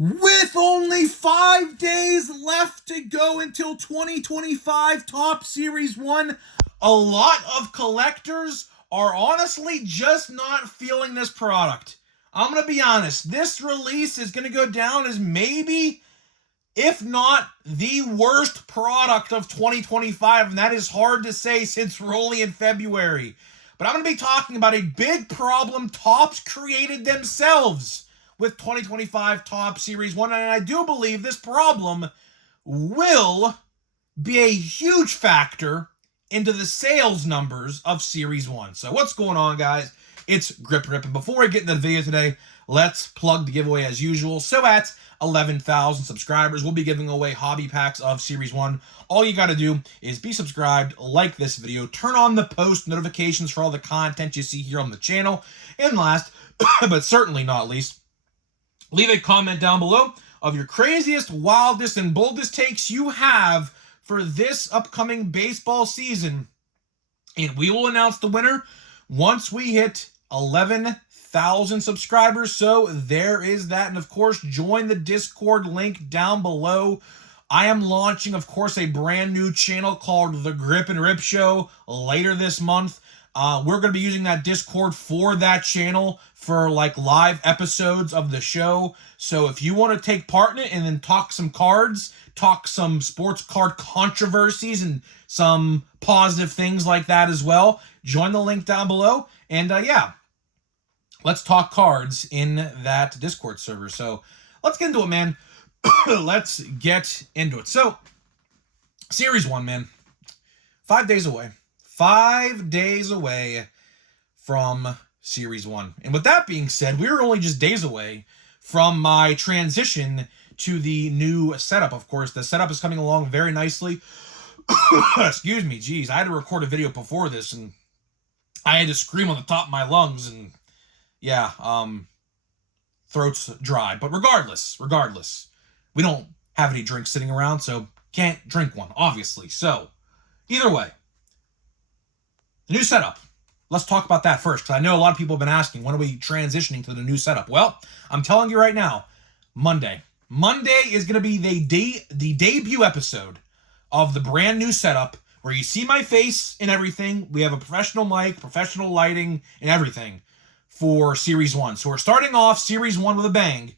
With only 5 days left to go until 2025 Topps Series 1, a lot of collectors are honestly just not feeling this product. I'm going to be honest, this release is going to go down as maybe, if not the worst product of 2025, and that is hard to say since we're only in February. But I'm going to be talking about a big problem Topps created themselves with 2025 Topps Series 1, and I do believe this problem will be a huge factor into the sales numbers of Series 1. So what's going on, guys? It's Grip Rip, and before we get into the video today, let's plug the giveaway as usual. So at 11,000 subscribers, we'll be giving away hobby packs of Series 1. All you got to do is be subscribed, like this video, turn on the post notifications for all the content you see here on the channel, and last, but certainly not least, leave a comment down below of your craziest, wildest, and boldest takes you have for this upcoming baseball season. And we will announce the winner once we hit 11,000 subscribers. So there is that. And of course, join the Discord link down below. I am launching, of course, a brand new channel called The Grip and Rip Show later this month. We're going to be using that Discord for that channel for like live episodes of the show. So if you want to take part in it and then talk some cards, talk some sports card controversies and some positive things like that as well, join the link down below. And yeah, let's talk cards in that Discord server. So let's get into it, man. Let's get into it. So Series 1, man, 5 days away. 5 days away from Series 1. And with that being said, we're only just days away from my transition to the new setup. Of course, the setup is coming along very nicely. Excuse me, geez. I had to record a video before this, and I had to scream on the top of my lungs, and yeah, throat's dry. But regardless, we don't have any drinks sitting around, so can't drink one, obviously. So, either way, the new setup. Let's talk about that first, because I know a lot of people have been asking, when are we transitioning to the new setup? Well, I'm telling you right now, Monday. Monday is going to be the debut episode of the brand new setup, where you see my face and everything. We have a professional mic, professional lighting, and everything for Series 1. So we're starting off Series 1 with a bang,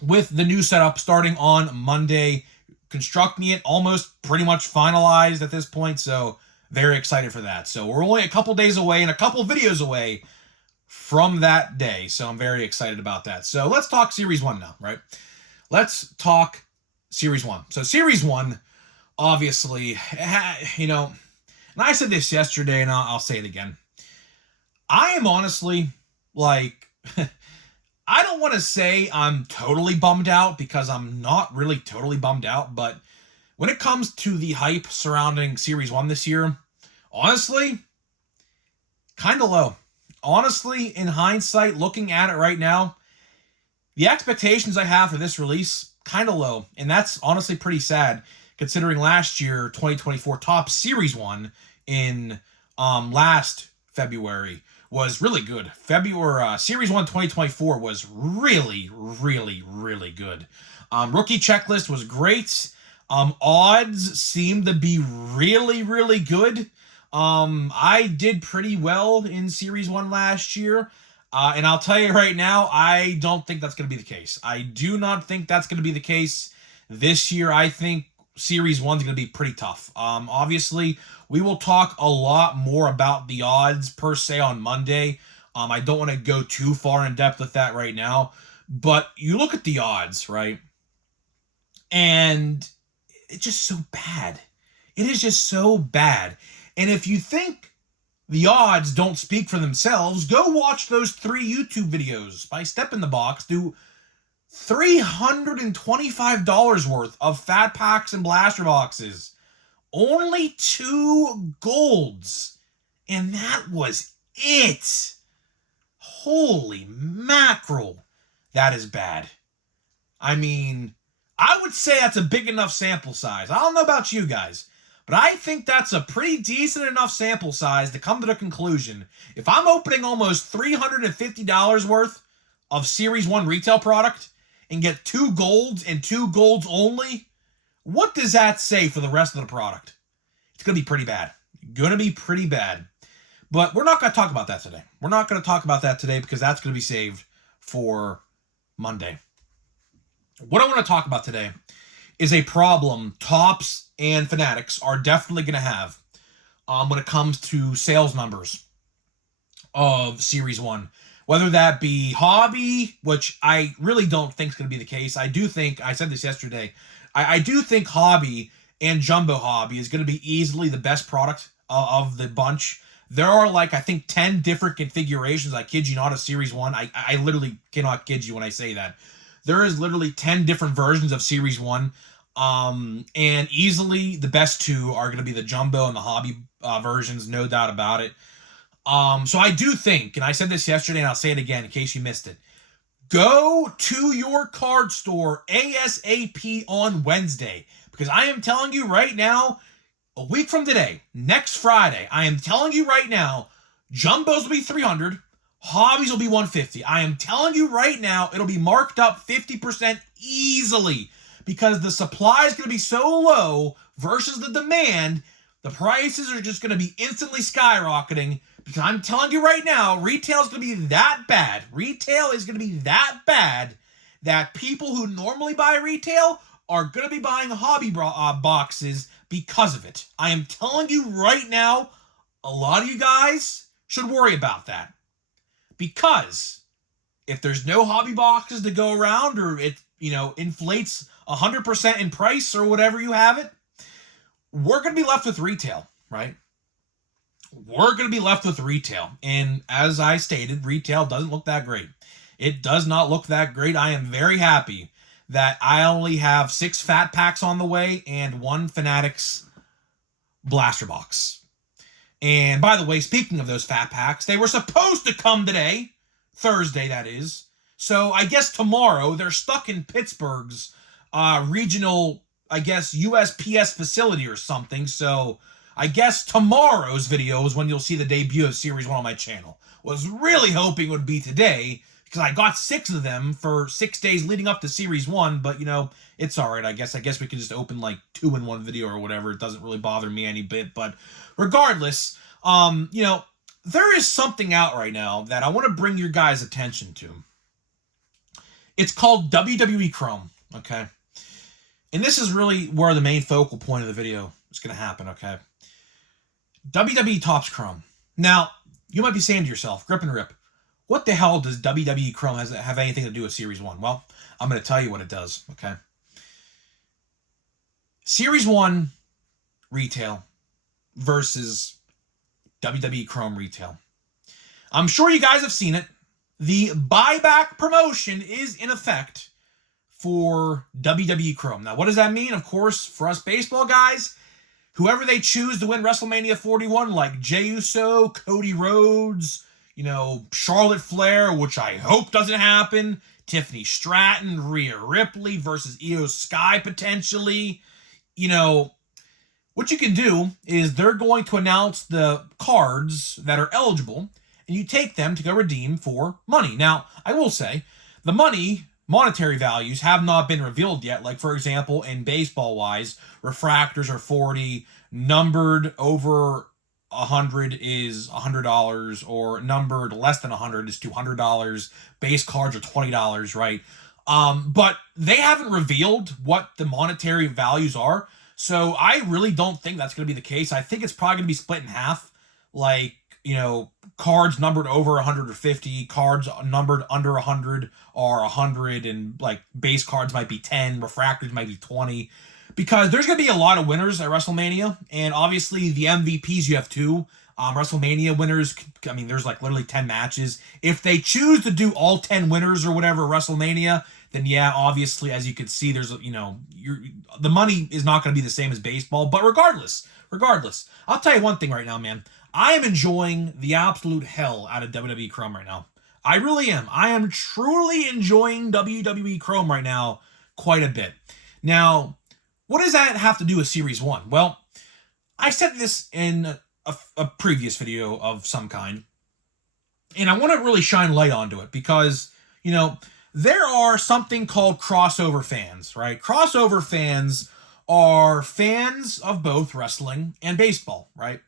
with the new setup starting on Monday. Constructing it almost pretty much finalized at this point, so very excited for that. So we're only a couple days away and a couple videos away from that day. So I'm very excited about that. So let's talk Series 1 now, right? Let's talk Series 1. So Series 1, obviously, you know, and I said this yesterday and I'll say it again. I am honestly, like, I don't want to say I'm totally bummed out, because I'm not really totally bummed out, but when it comes to the hype surrounding Series 1 this year, honestly, kind of low. Honestly, in hindsight, looking at it right now, the expectations I have for this release, kind of low. And that's honestly pretty sad, considering last year, 2024 Topps Series 1 in last February was really good. Series 1 2024 was really, really, really good. Rookie checklist was great. Odds seem to be really, really good. I did pretty well in Series 1 last year. And I'll tell you right now, I don't think that's going to be the case. I do not think that's going to be the case this year. I think Series 1 is going to be pretty tough. Obviously, we will talk a lot more about the odds per se on Monday. I don't want to go too far in depth with that right now. But you look at the odds, right? And it's just so bad. It is just so bad. And if you think the odds don't speak for themselves, go watch those 3 YouTube videos by Step in the Box. Do $325 worth of fat packs and blaster boxes. Only 2 golds. And that was it. Holy mackerel. That is bad. I mean, I would say that's a big enough sample size. I don't know about you guys, but I think that's a pretty decent enough sample size to come to the conclusion. If I'm opening almost $350 worth of Series 1 retail product and get 2 golds and 2 golds only, what does that say for the rest of the product? It's going to be pretty bad. Going to be pretty bad. But we're not going to talk about that today. We're not going to talk about that today because that's going to be saved for Monday. What I want to talk about today is a problem Topps and Fanatics are definitely going to have when it comes to sales numbers of Series 1. Whether that be hobby, which I really don't think is going to be the case. I do think, I said this yesterday, I do think hobby and jumbo hobby is going to be easily the best product of the bunch. There are I think 10 different configurations. I kid you not, of Series 1. I literally cannot kid you when I say that. There is literally 10 different versions of Series 1. And easily the best 2 are going to be the jumbo and the hobby versions, no doubt about it. So I do think, and I said this yesterday and I'll say it again in case you missed it, go to your card store ASAP on Wednesday, because I am telling you right now, a week from today, next Friday, I am telling you right now, jumbos will be 300, hobbies will be 150. I am telling you right now, it'll be marked up 50% easily, because the supply is going to be so low versus the demand, the prices are just going to be instantly skyrocketing. Because I'm telling you right now, retail is going to be that bad. Retail is going to be that bad that people who normally buy retail are going to be buying hobby boxes because of it. I am telling you right now, a lot of you guys should worry about that. Because if there's no hobby boxes to go around, or it, inflates 100% in price or whatever you have it, we're going to be left with retail, right? We're going to be left with retail. And as I stated, retail doesn't look that great. It does not look that great. I am very happy that I only have 6 fat packs on the way and 1 Fanatics blaster box. And by the way, speaking of those fat packs, they were supposed to come today, Thursday that is. So I guess tomorrow they're stuck in Pittsburgh's regional, USPS facility or something. So I guess tomorrow's video is when you'll see the debut of Series 1 on my channel. Was really hoping it would be today, because I got 6 of them for 6 days leading up to Series 1, but, it's alright, I guess. I guess we can just open, 2 in 1 video or whatever. It doesn't really bother me any bit, but regardless, there is something out right now that I want to bring your guys' attention to. It's called WWE Chrome, okay? And this is really where the main focal point of the video is going to happen, okay? WWE Topps Chrome. Now, you might be saying to yourself, Grip and Rip, what the hell does WWE Chrome have anything to do with Series 1? Well, I'm going to tell you what it does, okay? Series 1 retail versus WWE Chrome retail. I'm sure you guys have seen it. The buyback promotion is in effect for WWE Chrome. Now, what does that mean? Of course, for us baseball guys, whoever they choose to win WrestleMania 41, like Jey Uso, Cody Rhodes, Charlotte Flair, which I hope doesn't happen, Tiffany Stratton, Rhea Ripley versus Io Sky potentially, what you can do is they're going to announce the cards that are eligible, and you take them to go redeem for money. Now, I will say, the monetary values have not been revealed yet. Like, for example, in baseball-wise, refractors are 40, numbered over 100 is $100, or numbered less than 100 is $200. Base cards are $20, right? But they haven't revealed what the monetary values are, so I really don't think that's going to be the case. I think it's probably going to be split in half, cards numbered over 100 or 50, cards numbered under 100 are 100, and base cards might be 10, refractors might be 20, because there's going to be a lot of winners at WrestleMania, and obviously the MVPs you have 2. WrestleMania winners, there's literally 10 matches. If they choose to do all 10 winners or whatever WrestleMania, then yeah, obviously, as you can see, there's, the money is not going to be the same as baseball, but regardless, I'll tell you one thing right now, man. I am enjoying the absolute hell out of WWE Chrome right now. I really am. I am truly enjoying WWE Chrome right now quite a bit. Now, what does that have to do with Series 1? Well, I said this in a previous video of some kind, and I want to really shine light onto it because, You know, there are something called crossover fans, right? Crossover fans are fans of both wrestling and baseball, right?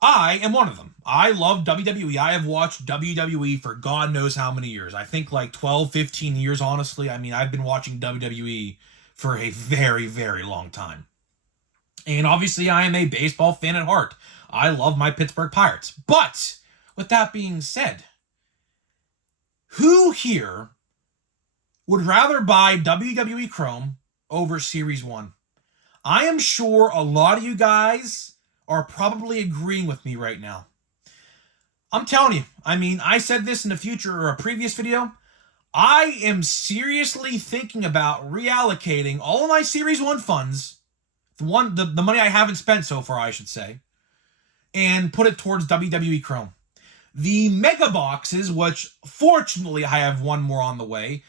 I am one of them. I love WWE. I have watched WWE for God knows how many years. I think like 12, 15 years, honestly. I mean, I've been watching WWE for a very, very long time. And obviously, I am a baseball fan at heart. I love my Pittsburgh Pirates. But with that being said, who here would rather buy WWE Chrome over Series 1? I am sure a lot of you guys are probably agreeing with me right now. I'm telling you, I mean, I said this in the future or a previous video. I am seriously thinking about reallocating all of my Series 1 funds, the money I haven't spent so far, I should say, and put it towards WWE Chrome. The mega boxes, which fortunately I have one more on the way,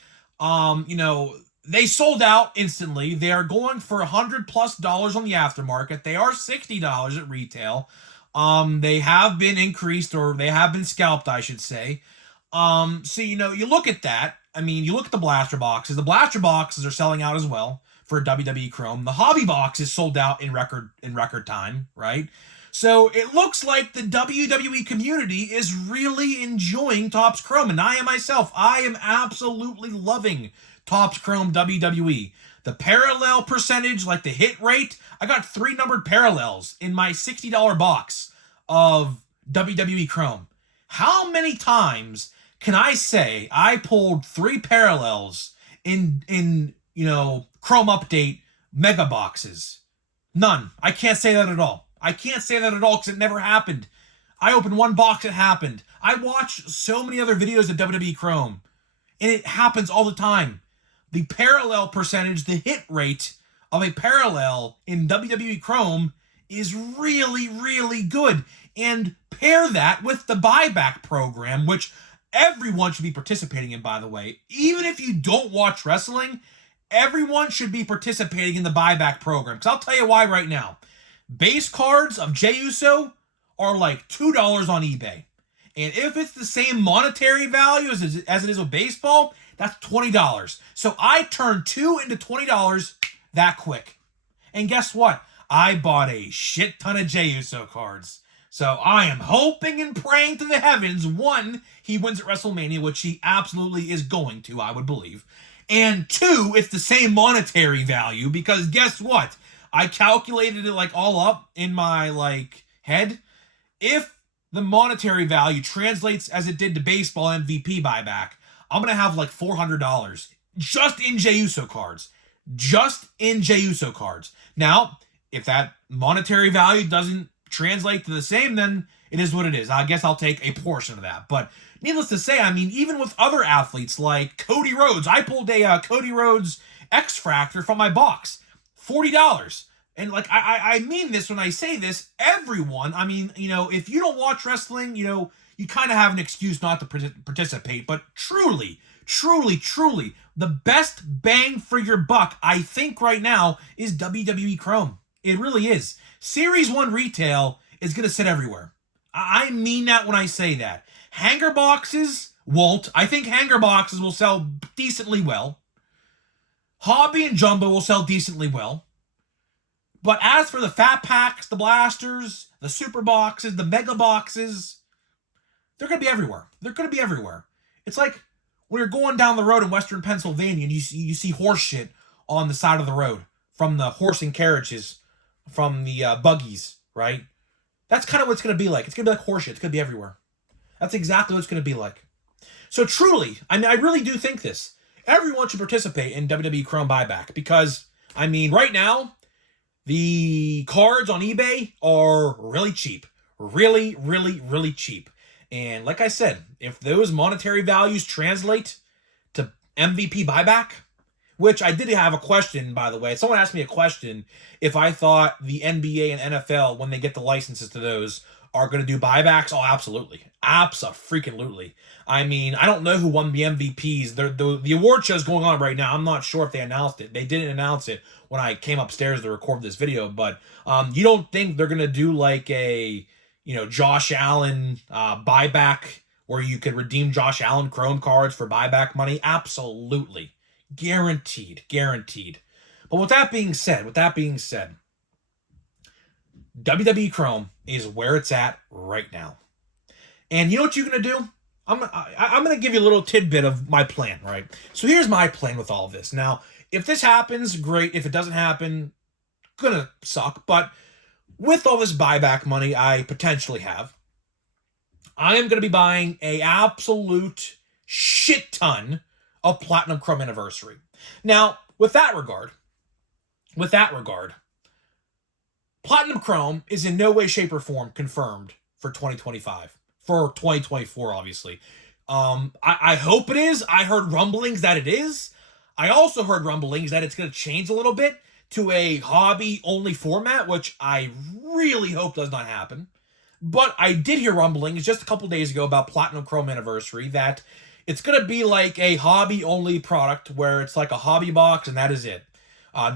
they sold out instantly. They are going for $100+ on the aftermarket. They are $60 at retail. They have been increased, or they have been scalped, I should say. So you look at that. I mean, you look at the blaster boxes. The blaster boxes are selling out as well for WWE Chrome. The hobby box is sold out in record time, right? So it looks like the WWE community is really enjoying Topps Chrome, and I am absolutely loving Topps Chrome WWE. The parallel percentage, like the hit rate, I got 3 numbered parallels in my $60 box of WWE Chrome. How many times can I say I pulled 3 parallels in Chrome Update mega boxes? None. I can't say that at all. I can't say that at all because it never happened. I opened one box, it happened. I watched so many other videos of WWE Chrome, and it happens all the time. The parallel percentage, the hit rate of a parallel in WWE Chrome is really, really good. And pair that with the buyback program, which everyone should be participating in, by the way. Even if you don't watch wrestling, everyone should be participating in the buyback program. Because I'll tell you why right now. Base cards of Jey Uso are like $2 on eBay. And if it's the same monetary value as it is with baseball, that's $20. So I turned 2 into $20 that quick. And guess what? I bought a shit ton of Jey Uso cards. So I am hoping and praying to the heavens, 1, he wins at WrestleMania, which he absolutely is going to, I would believe. And 2, it's the same monetary value, because guess what? I calculated it like all up in my head. If the monetary value translates as it did to baseball MVP buyback, I'm going to have like $400 just in Jey Uso cards. Just in Jey Uso cards. Now, if that monetary value doesn't translate to the same, then it is what it is. I guess I'll take a portion of that. But needless to say, I mean, even with other athletes like Cody Rhodes, I pulled a Cody Rhodes X-Fractor from my box. $40. And I mean this when I say this, everyone, I mean, if you don't watch wrestling, you kind of have an excuse not to participate. But truly, truly, truly, the best bang for your buck, I think right now, is WWE Chrome. It really is. Series 1 retail is going to sit everywhere. I mean that when I say that. Hanger boxes won't. I think hanger boxes will sell decently well. Hobby and Jumbo will sell decently well. But as for the fat packs, the blasters, the super boxes, the mega boxes, they're going to be everywhere. They're going to be everywhere. It's like when you're going down the road in western Pennsylvania and you see horse shit on the side of the road from the horse and carriages, from the buggies, right? That's kind of what it's going to be like. It's going to be like horse shit. It's going to be everywhere. That's exactly what it's going to be like. So truly, I mean, I really do think this. Everyone should participate in WWE Chrome buyback because, I mean, right now, the cards on eBay are really cheap. Really, really, really cheap. And like I said, if those monetary values translate to MVP buyback, which I did have a question, by the way. Someone asked me a question if I thought the NBA and NFL, when they get the licenses to those, are going to do buybacks. Oh, absolutely. Abso-freaking-lutely. I mean, I don't know who won the MVPs. The award show's going on right now. I'm not sure if they announced it. They didn't announce it when I came upstairs to record this video, but you don't think they're going to do like a, Josh Allen buyback where you could redeem Josh Allen Chrome cards for buyback money? Absolutely. Guaranteed. Guaranteed. But with that being said, WWE Chrome is where it's at right now. And you know what you're going to do? I'm going to give you a little tidbit of my plan, right? So here's my plan with all of this. Now, if this happens, great. If it doesn't happen, gonna suck. But with all this buyback money I potentially have, I am going to be buying a absolute shit ton of Platinum Chrome Anniversary. Now, with that regard, Platinum Chrome is in no way, shape, or form confirmed for 2025. For 2024, obviously. I hope it is. I heard rumblings that it is. I also heard rumblings that it's going to change a little bit to a hobby-only format, which I really hope does not happen. But I did hear rumblings just a couple days ago about Platinum Chrome Anniversary that it's going to be like a hobby-only product where it's like a hobby box and that is it.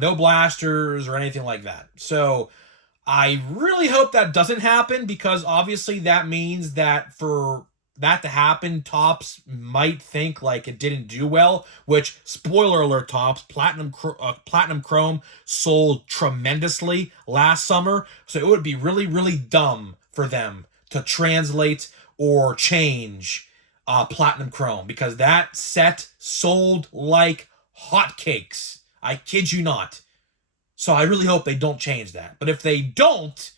No blasters or anything like that. So I really hope that doesn't happen, because obviously that means that for that to happen, Topps might think like it didn't do well, which, spoiler alert, Topps, Platinum Chrome sold tremendously last summer, so it would be really, really dumb for them to translate or change Platinum Chrome, because that set sold like hotcakes. I kid you not. So I really hope they don't change that. But if they don't,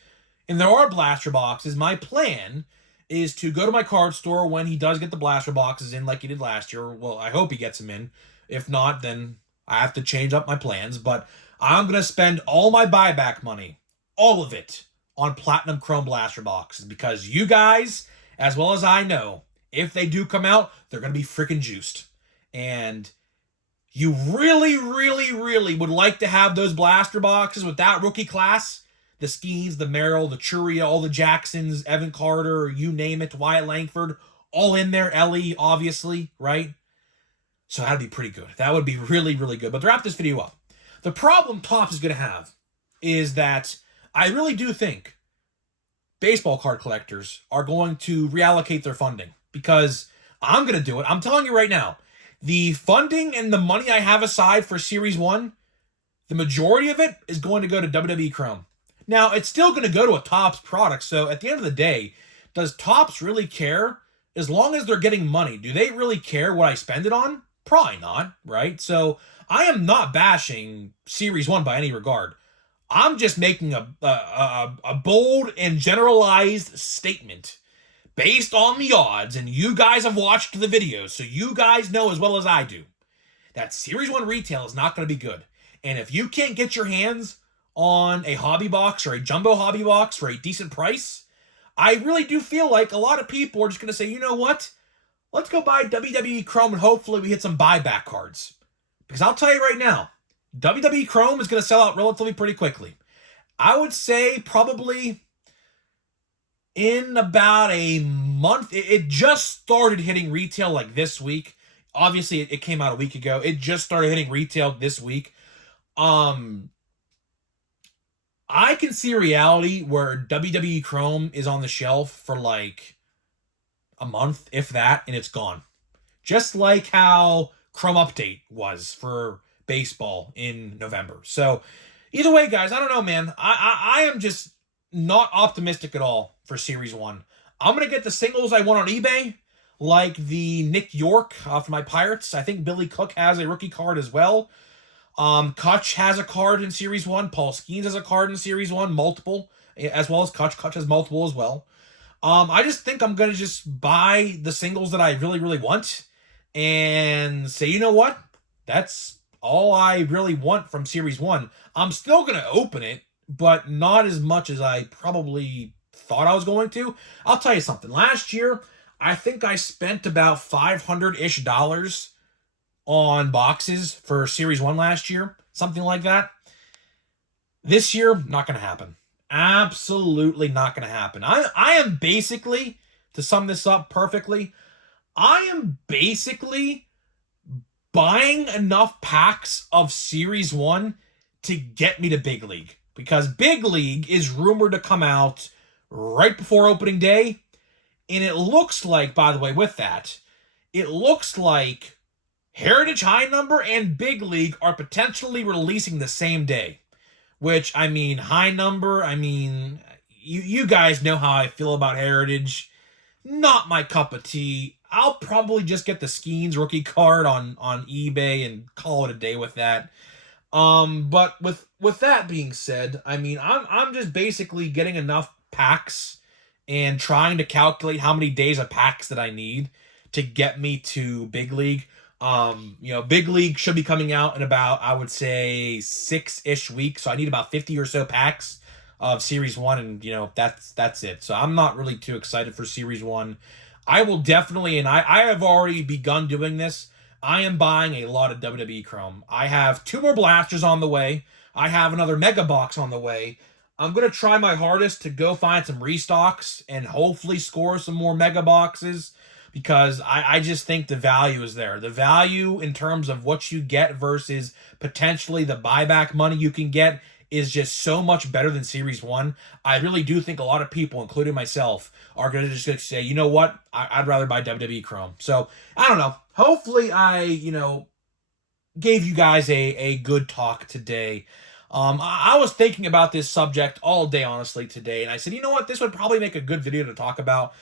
and there are blaster boxes, my plan is to go to my card store when he does get the blaster boxes in like he did last year. Well, I hope he gets them in. If not, then I have to change up my plans. But I'm going to spend all my buyback money, all of it, on Platinum Chrome blaster boxes, because you guys, as well as I know, if they do come out, they're going to be freaking juiced. And you really, really, really would like to have those blaster boxes with that rookie class. The Skeens, the Merrill, the Churia, all the Jacksons, Evan Carter, you name it, Wyatt Langford, all in there. Ellie, obviously, right? So that'd be pretty good. That would be really, really good. But to wrap this video up, the problem Topps is going to have is that I really do think baseball card collectors are going to reallocate their funding, because I'm going to do it. I'm telling you right now, the funding and the money I have aside for Series 1, the majority of it is going to go to WWE Chrome. Now, it's still going to go to a Topps product, so at the end of the day, does Topps really care? As long as they're getting money, do they really care what I spend it on? Probably not, right? So I am not bashing Series 1 by any regard. I'm just making a bold and generalized statement based on the odds, and you guys have watched the videos, so you guys know as well as I do that Series 1 retail is not going to be good. And if you can't get your hands on a hobby box or a jumbo hobby box for a decent price, I really do feel like a lot of people are just going to say, you know what? Let's go buy WWE Chrome and hopefully we hit some buyback cards. Because I'll tell you right now, WWE Chrome is going to sell out relatively pretty quickly. I would say probably in about a month. It just started hitting retail like this week. Obviously, it came out a week ago. It just started hitting retail this week. I can see a reality where WWE Chrome is on the shelf for like a month, if that, and it's gone. Just like how Chrome Update was for baseball in November. So either way, guys, I don't know, man. I am just not optimistic at all for Series 1. I'm going to get the singles I want on eBay, like the Nick York for my Pirates. I think Billy Cook has a rookie card as well. Kutch has a card in Series 1. Paul Skeens has a card in Series 1, multiple, as well as Kutch. Kutch has multiple as well. I just think I'm going to just buy the singles that I really, really want and say, you know what? That's all I really want from Series 1. I'm still going to open it, but not as much as I probably thought I was going to. I'll tell you something. Last year, I think I spent about $500-ish on boxes for Series 1 last year. Something like that. This year, not going to happen. Absolutely not going to happen. I am basically, to sum this up perfectly, I am basically buying enough packs of Series 1 to get me to Big League. Because Big League is rumored to come out right before opening day. And it looks like, by the way, with that, it looks like Heritage High Number and Big League are potentially releasing the same day. Which, I mean, High Number, I mean, you guys know how I feel about Heritage. Not my cup of tea. I'll probably just get the Skeens rookie card on eBay and call it a day with that. But with that being said, I mean, I'm just basically getting enough packs and trying to calculate how many days of packs that I need to get me to Big League. Big League should be coming out in about, I would say, 6-ish weeks. So I need about 50 or so packs of Series 1, and, that's it. So I'm not really too excited for Series 1. I will definitely, and I have already begun doing this, I am buying a lot of WWE Chrome. I have 2 more blasters on the way. I have another Mega Box on the way. I'm going to try my hardest to go find some restocks and hopefully score some more Mega Boxes, because I just think the value is there. The value in terms of what you get versus potentially the buyback money you can get is just so much better than Series 1. I really do think a lot of people, including myself, are going to just say, you know what, I'd rather buy WWE Chrome. So, I don't know. Hopefully I, gave you guys a good talk today. I was thinking about this subject all day, honestly, today, and I said, you know what, this would probably make a good video to talk about,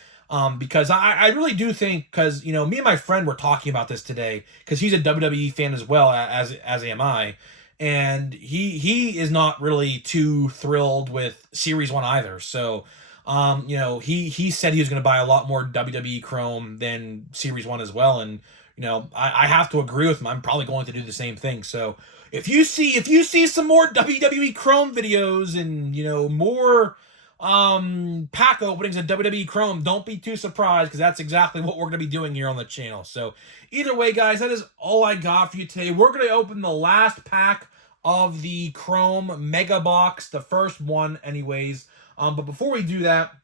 because I really do think, because, me and my friend were talking about this today, because he's a WWE fan as well, as am I, and he is not really too thrilled with Series 1 either, so, he said he was going to buy a lot more WWE Chrome than Series 1 as well, and, I have to agree with him. I'm probably going to do the same thing, so if you see some more WWE Chrome videos and, more pack openings of WWE Chrome, don't be too surprised, because that's exactly what we're going to be doing here on the channel. So either way, guys, that is all I got for you today. We're going to open the last pack of the Chrome Mega Box, the first one anyways. But before we do that,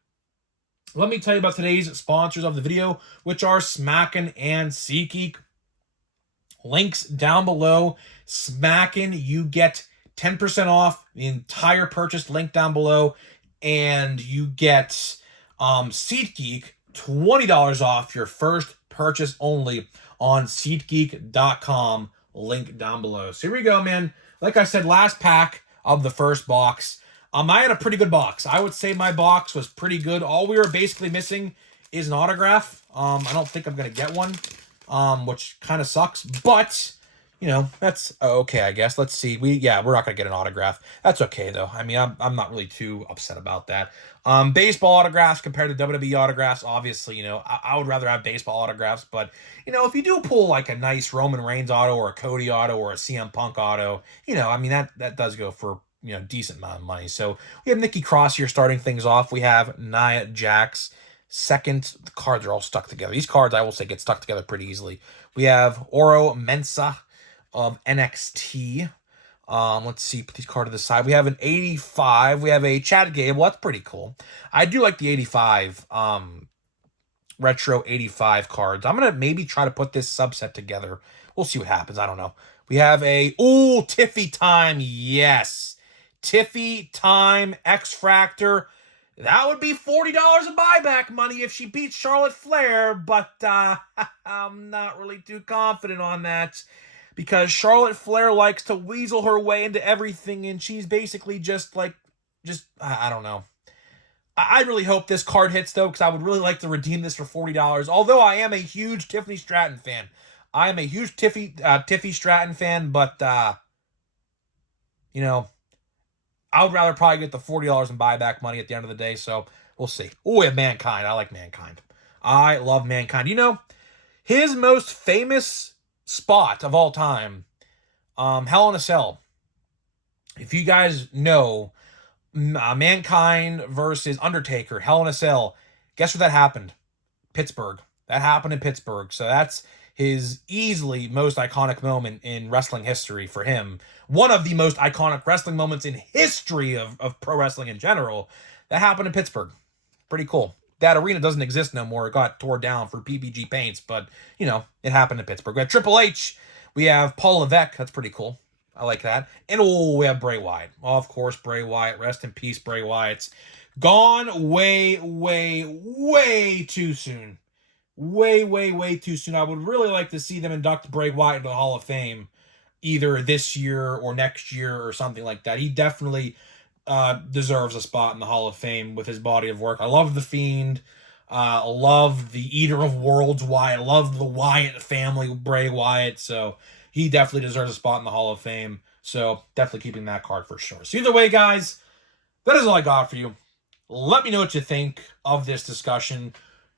let me tell you about today's sponsors of the video, which are Smackin' and SeatGeek. Links down below. Smackin', you get 10% off the entire purchase, link down below, and you get SeatGeek $20 off your first purchase only on SeatGeek.com, link down below. So here we go, man. Like I said, last pack of the first box. I had a pretty good box. I would say my box was pretty good. All we were basically missing is an autograph. I don't think I'm going to get one, which kind of sucks, but that's okay, I guess. Let's see. We're not going to get an autograph. That's okay, though. I mean, I'm not really too upset about that. Baseball autographs compared to WWE autographs, obviously, I would rather have baseball autographs, but, if you do pull like a nice Roman Reigns auto or a Cody auto or a CM Punk auto, I mean, that does go for, decent amount of money. So we have Nikki Cross here starting things off. We have Nia Jax. Second, the cards are all stuck together. These cards, I will say, get stuck together pretty easily. We have Oro Mensah of NXT. Let's see, put these cards to the side. We have an 85. We have a Chad Gable. That's pretty cool. I do like the 85, retro 85 cards. I'm going to maybe try to put this subset together. We'll see what happens. I don't know. We have a, Tiffy Time. Yes. Tiffy Time X-Fractor. That would be $40 of buyback money if she beats Charlotte Flair, but I'm not really too confident on that, because Charlotte Flair likes to weasel her way into everything, and she's basically I don't know. I really hope this card hits, though, because I would really like to redeem this for $40, although I am a huge Tiffany Stratton fan. I am a huge Tiffy Stratton fan, but, I would rather probably get the $40 in buyback money at the end of the day, so we'll see. We have Mankind. I like Mankind. I love Mankind. His most famous spot of all time, Hell in a Cell. If you guys know, Mankind versus Undertaker, Hell in a Cell, guess where that happened? Pittsburgh. That happened in Pittsburgh, so that's his easily most iconic moment in wrestling history for him. One of the most iconic wrestling moments in history of pro wrestling in general. That happened in Pittsburgh. Pretty cool. That arena doesn't exist no more. It got tore down for PPG paints, but, it happened in Pittsburgh. We have Triple H. We have Paul Levesque. That's pretty cool. I like that. And, we have Bray Wyatt. Of course, Bray Wyatt. Rest in peace, Bray Wyatt. Gone way, way, way too soon. Way, way, way too soon. I would really like to see them induct Bray Wyatt into the Hall of Fame either this year or next year or something like that. He definitely deserves a spot in the Hall of Fame with his body of work. I love The Fiend. I love the Eater of Worlds Wyatt. I love the Wyatt family, Bray Wyatt. So he definitely deserves a spot in the Hall of Fame. So definitely keeping that card for sure. So either way, guys, that is all I got for you. Let me know what you think of this discussion.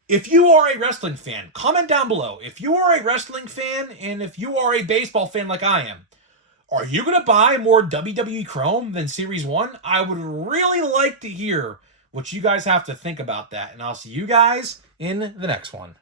If you are a wrestling fan, comment down below. If you are a wrestling fan and if you are a baseball fan like I am, are you going to buy more WWE Chrome than Series 1? I would really like to hear what you guys have to think about that. And I'll see you guys in the next one.